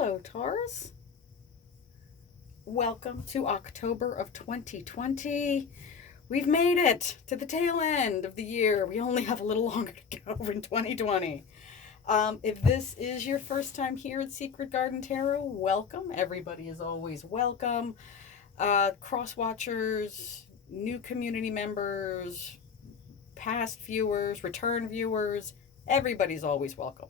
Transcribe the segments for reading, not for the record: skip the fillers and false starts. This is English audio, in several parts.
Hello, Taurus. Welcome to October of 2020. We've made it to the tail end of the year. We only have a little longer to go in 2020. If this is your first time here at Secret Garden Tarot, welcome. Everybody is always welcome. Cross watchers, new community members, past viewers, return viewers, everybody's always welcome.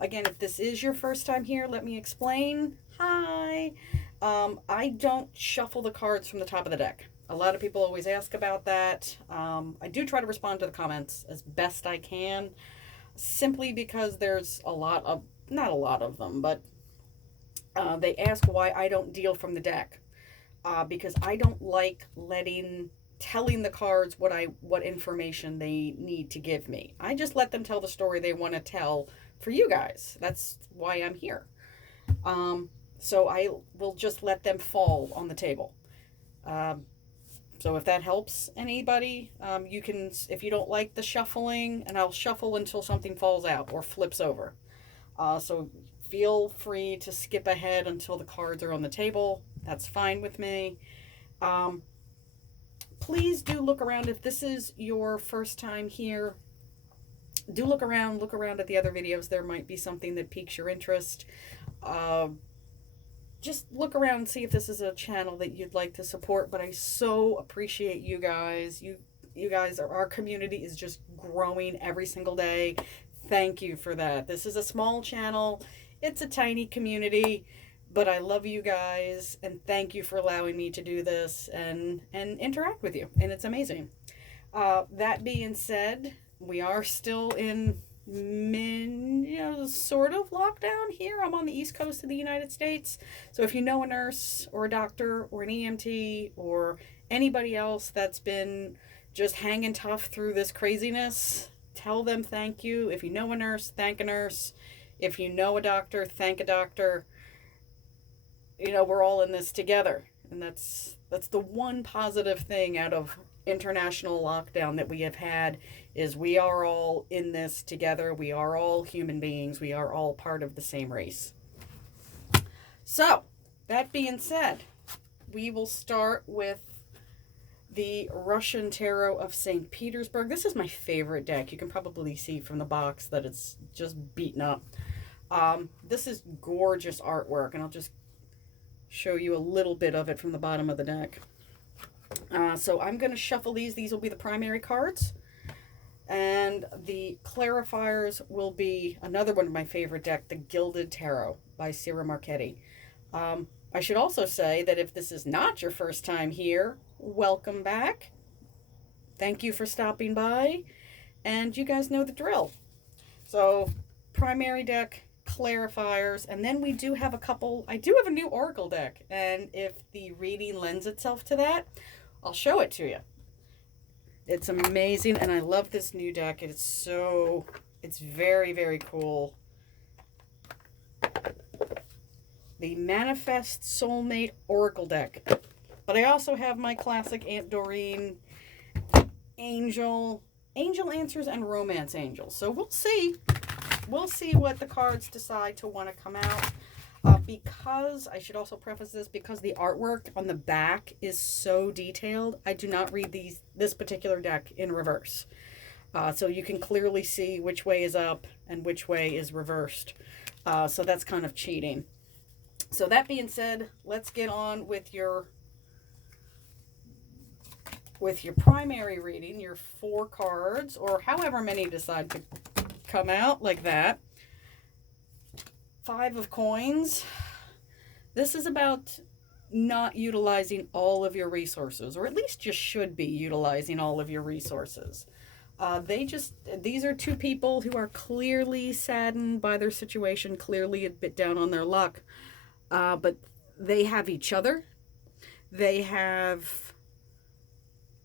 Again, if this is your first time here, let me explain. Hi. I don't shuffle the cards from the top of the deck. A lot of people always ask about that. I do try to respond to the comments as best I can, simply because there's not a lot of them, but they ask why I don't deal from the deck. Because I don't like telling the cards what information they need to give me. I just let them tell the story they want to tell for you guys. That's why I'm here. So I will just let them fall on the table. So if that helps anybody, you can, if you don't like the shuffling, and I'll shuffle until something falls out or flips over. So feel free to skip ahead until the cards are on the table. That's fine with me. Please do look around. If this is your first time here, do look around at the other videos. There might be something that piques your interest. Just look around and see if this is a channel that you'd like to support. But I so appreciate you guys. You guys our community is just growing every single day. Thank you for that. This is a small channel. It's a tiny community, but I love you guys, and thank you for allowing me to do this and interact with you, and it's amazing. That being said, we are still in sort of lockdown here. I'm on the East Coast of the United States, so if you know a nurse or a doctor or an EMT or anybody else that's been just hanging tough through this craziness, tell them thank you. If you know a nurse, thank a nurse. If you know a doctor, thank a doctor. We're all in this together, and that's the one positive thing out of international lockdown that we have had, is we are all in this together. We are all human beings. We are all part of the same race. So, that being said, we will start with the Russian Tarot of St. Petersburg. This is my favorite deck. You can probably see from the box that it's just beaten up. This is gorgeous artwork, and I'll just show you a little bit of it from the bottom of the deck. So I'm going to shuffle these. These will be the primary cards. And the clarifiers will be another one of my favorite deck, the Gilded Tarot by Sierra Marchetti. I should also say that if this is not your first time here, welcome back. Thank you for stopping by. And you guys know the drill. So primary deck, clarifiers, and then we do have I do have a new oracle deck, and if the reading lends itself to that, I'll show it to you. It's amazing, and I love this new deck. It's very, very cool. The Manifest Soulmate Oracle deck. But I also have my classic Aunt Doreen Angel Answers and Romance Angels. So we'll see. We'll see what the cards decide to want to come out. Because, I should also preface this, because the artwork on the back is so detailed, I do not read this particular deck in reverse. So you can clearly see which way is up and which way is reversed. So that's kind of cheating. So that being said, let's get on with your primary reading, your 4 cards, or however many decide to come out like that. 5 of Coins. This is about not utilizing all of your resources, or at least you should be utilizing all of your resources. These are 2 people who are clearly saddened by their situation, clearly a bit down on their luck, but they have each other. They have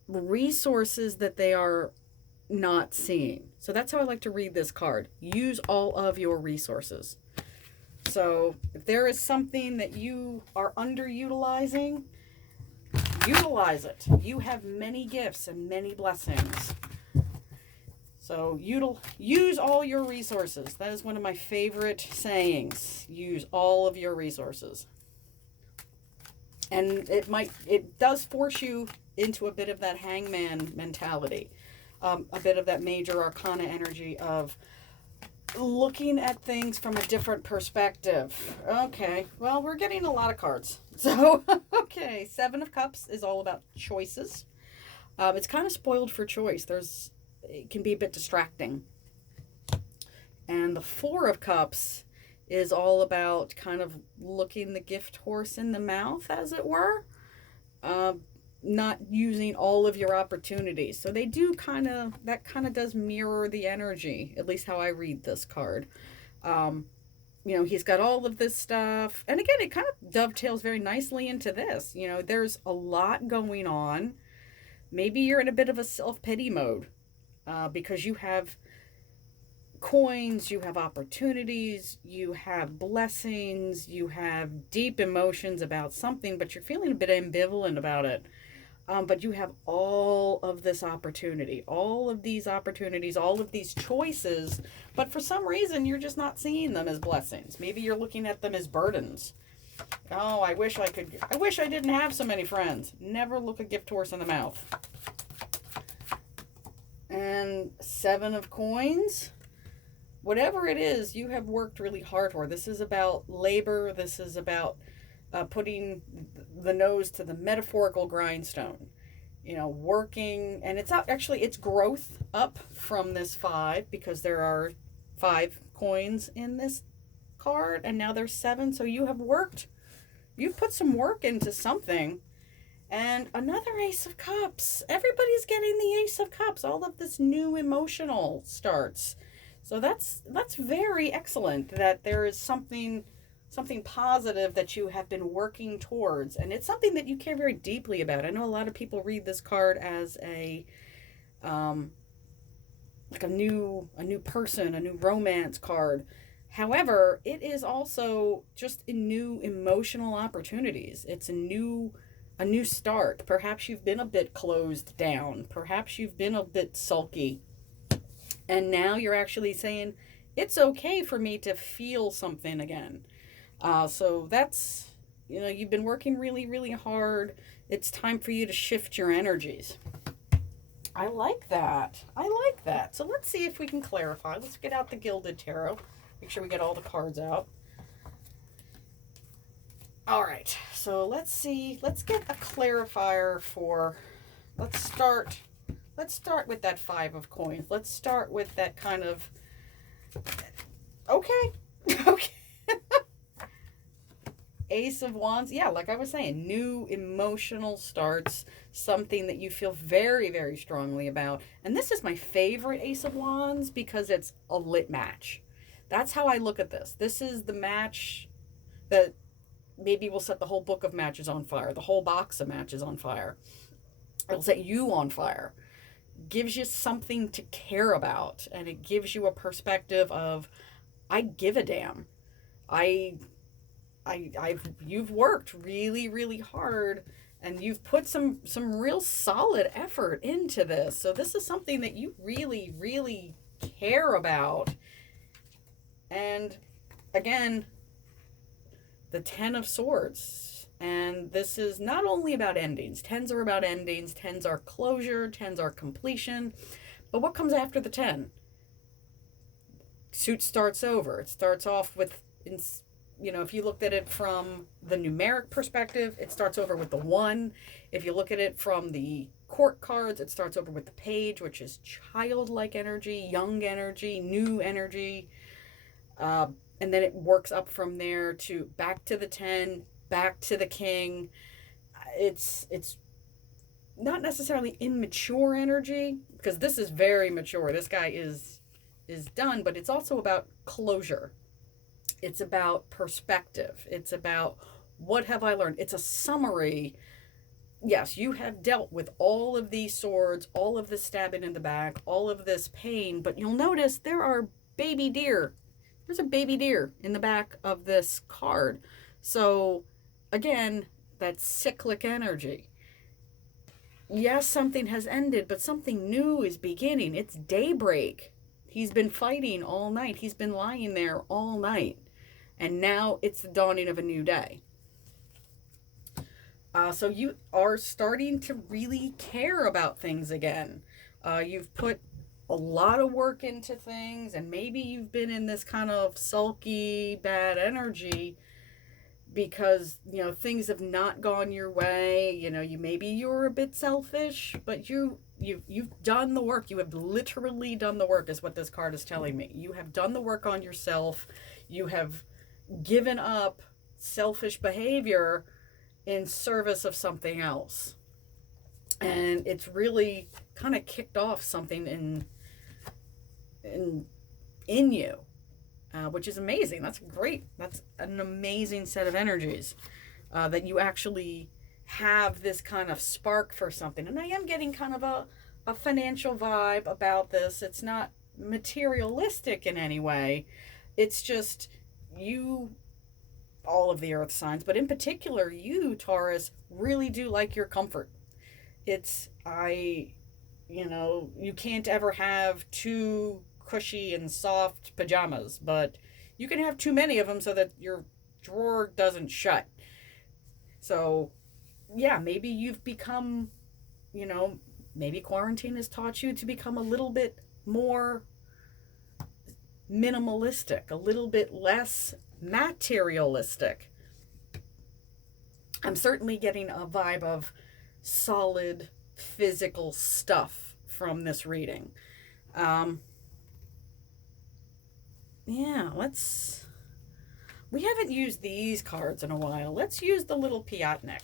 resources that they are not seeing. So that's how I like to read this card. Use all of your resources. So if there is something that you are underutilizing, utilize it. You have many gifts and many blessings. So use all your resources. That is one of my favorite sayings. Use all of your resources. And it does force you into a bit of that hangman mentality, a bit of that major arcana energy of looking at things from a different perspective. Okay, well, we're getting a lot of cards. So, okay, Seven of Cups is all about choices. It's kind of spoiled for choice. It can be a bit distracting. And the Four of Cups is all about kind of looking the gift horse in the mouth, as it were. Not using all of your opportunities. So that kind of does mirror the energy, at least how I read this card. He's got all of this stuff. And again, it kind of dovetails very nicely into this. There's a lot going on. Maybe you're in a bit of a self-pity mode because you have coins, you have opportunities, you have blessings, you have deep emotions about something, but you're feeling a bit ambivalent about it. But you have all of this opportunity, all of these opportunities, all of these choices, but for some reason you're just not seeing them as blessings. Maybe you're looking at them as burdens. Oh, I wish I didn't have so many friends. Never look a gift horse in the mouth. And Seven of Coins. Whatever it is, you have worked really hard for. This is about labor. This is about putting the nose to the metaphorical grindstone, working, and it's growth up from this 5 because there are 5 coins in this card and now there's 7. So you've put some work into something. And another Ace of Cups. Everybody's getting the Ace of Cups. All of this new emotional starts. So that's very excellent that there is something positive that you have been working towards, and it's something that you care very deeply about. I know a lot of people read this card as a like a new person, a new romance card. However, it is also just in new emotional opportunities. It's a new start. Perhaps you've been a bit closed down. Perhaps you've been a bit sulky. And now you're actually saying, it's okay for me to feel something again. So that's, you've been working really, really hard. It's time for you to shift your energies. I like that. So let's see if we can clarify. Let's get out the Gilded Tarot. Make sure we get all the cards out. All right. So let's see. Let's get a clarifier for, let's start with that 5 of coins. Let's start with that kind of, okay. Ace of Wands. Yeah, like I was saying, new emotional starts, something that you feel very, very strongly about. And this is my favorite Ace of Wands because it's a lit match. That's how I look at this. This is the match that maybe will set the whole book of matches on fire, the whole box of matches on fire. It'll set you on fire. Gives you something to care about, and it gives you a perspective of, I give a damn. You've worked really, really hard, and you've put some real solid effort into this. So this is something that you really, really care about. And again, the 10 of Swords. And this is not only about endings. 10s are about endings. 10s are closure. 10s are completion. But what comes after the 10? Suit starts over. It starts off with, if you looked at it from the numeric perspective, it starts over with the 1. If you look at it from the court cards, it starts over with the Page, which is childlike energy, young energy, new energy. And then it works up from there to back to the 10, back to the King. It's not necessarily immature energy, because this is very mature. This guy is done, but it's also about closure. It's about perspective. It's about, what have I learned? It's a summary. Yes, you have dealt with all of these swords, all of this stabbing in the back, all of this pain, but you'll notice there are baby deer. There's a baby deer in the back of this card. So again, that cyclic energy. yes, something has ended, but something new is beginning. It's daybreak. He's been fighting all night. He's been lying there all night. And now it's the dawning of a new day. So you are starting to really care about things again. You've put a lot of work into things, and maybe you've been in this kind of sulky, bad energy because things have not gone your way. You're a bit selfish, but you've done the work. You have literally done the work, is what this card is telling me. You have done the work on yourself. You have given up selfish behavior in service of something else, and it's really kind of kicked off something in you, which is amazing. That's great. That's an amazing set of energies, that you actually have this kind of spark for something. And I am getting kind of a financial vibe about this. It's not materialistic in any way. It's just you, all of the earth signs, but in particular you, Taurus, really do like your comfort. You can't ever have too cushy and soft pajamas, but you can have too many of them so that your drawer doesn't shut. So, yeah, maybe you've become, maybe quarantine has taught you to become a little bit more minimalistic, a little bit less materialistic. I'm certainly getting a vibe of solid physical stuff from this reading. Yeah, we haven't used these cards in a while. Let's use the little Piatnik.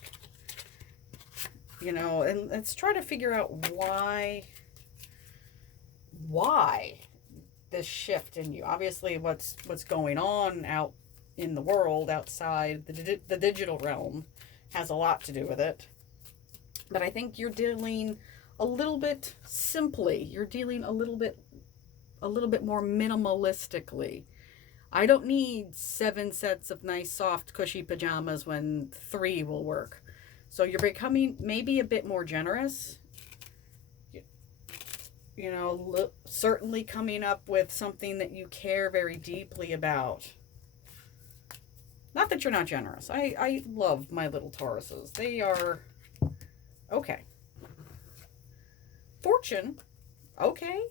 And let's try to figure out why this shift in you. Obviously, what's going on out in the world outside the digital realm has a lot to do with it. But I think you're dealing a little bit simply. You're dealing a little bit more minimalistically. I don't need 7 sets of nice, soft, cushy pajamas when 3 will work. So you're becoming maybe a bit more generous. Certainly coming up with something that you care very deeply about. Not that you're not generous. I love my little Tauruses. They are okay. Fortune, okay.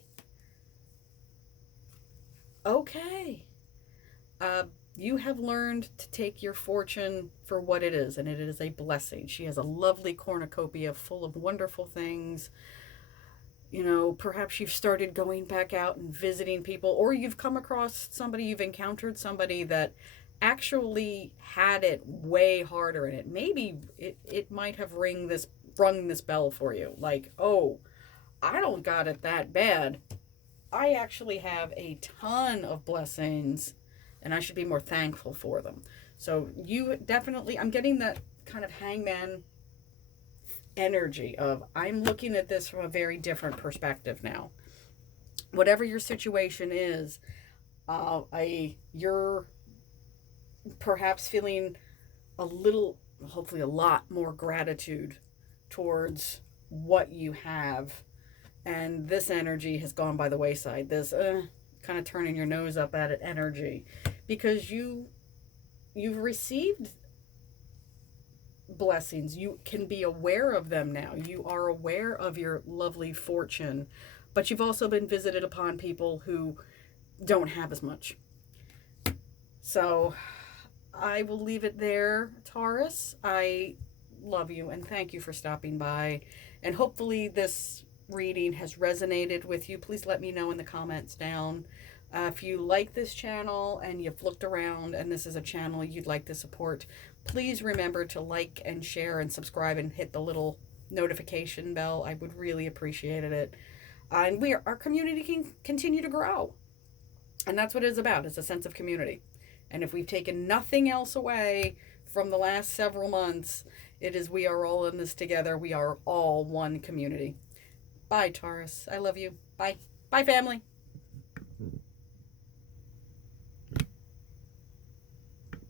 Okay. You have learned to take your fortune for what it is, and it is a blessing. She has a lovely cornucopia full of wonderful things. Perhaps you've started going back out and visiting people, or you've come across somebody, you've encountered somebody that actually had it way harder in it. Maybe it might have rung this bell for you. Like, oh, I don't got it that bad. I actually have a ton of blessings, and I should be more thankful for them. So you definitely, I'm getting that kind of hangman energy of, I'm looking at this from a very different perspective now. Whatever your situation is, you're perhaps feeling a little, hopefully a lot more gratitude towards what you have. And this energy has gone by the wayside. This kind of turning your nose up at it energy, because you've received blessings. You can be aware of them now. You are aware of your lovely fortune, but you've also been visited upon people who don't have as much. So I will leave it there, Taurus. I love you and thank you for stopping by. And hopefully this reading has resonated with you. Please let me know in the comments down. If you like this channel and you've looked around and this is a channel you'd like to support, please remember to like and share and subscribe and hit the little notification bell. I would really appreciate it. And our community can continue to grow. And that's what it's about. It's a sense of community. And if we've taken nothing else away from the last several months, it is we are all in this together. We are all one community. Bye, Taurus. I love you. Bye. Bye, family.